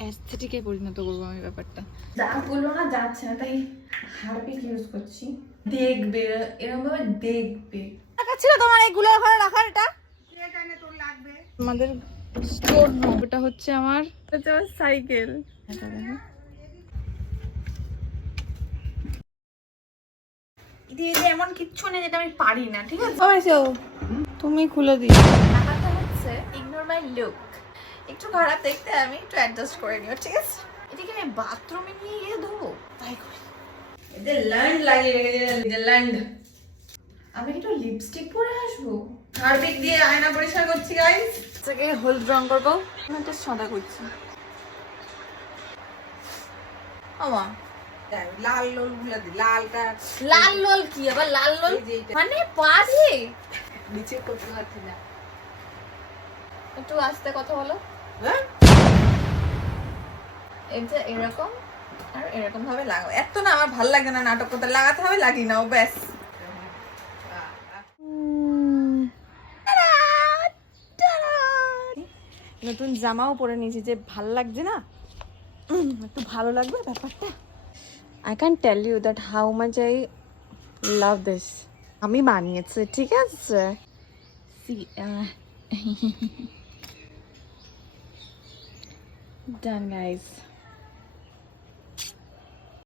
অ্যাস্থেটিকে পরিণত করবো আমি ব্যাপারটা। দাগগুলো না যাচ্ছে না, তাই হারপিক ইউজ করছি। দেখবে এরকম ভাবে দেখবে। টাকা ছিল তোমার এগুলো ঘরে রাখার? এটা আমাদের স্টোর রুম, এটা হচ্ছে আমার সাইকেল। এমন কিচ্ছু নেই যেটা আমি পারি না, ঠিক আছে? তুমি খুলে দিও। ব্যাপারটা হচ্ছে ইগনোর মাই লুক, একটু খারাপ দেখতে, আমি একটু অ্যাডজাস্ট করে নিও, ঠিক আছে? এদিকে আমি বাথরুমে নিয়ে গিয়ে ধোবো, তাই করি। এদের ল্যান্ড লাগিয়ে রেখেছে, ল্যান্ড। আমি একটু লিপস্টিক পরে আসবো। হারপিক দিয়ে আয়না পরিষ্কার করছি গাইস। আজকে হলুদ রং করবো, আমি একটা সাদা করছি। আমা লাল লোল গুলা দি, লালটা লাল লোল কি আবার লাল লোল মানে পা দিয়ে নিচে করতে পারছি না। একটু আস্তে কথা বলো। হ্যাঁ এই যে এরকম আর এরকম ভাবে লাগাও। এত না আমার ভালো লাগে না নাটক করতে, লাগাতে হবে লাগি নাও ব্যাস। নতুন জামাও পরে নিয়েছি, যে ভাল লাগছে না, একটু ভালো লাগবে ব্যাপারটা। I can tell you that how much I love this. আমি বানিয়েছি, ঠিক আছে? Done guys.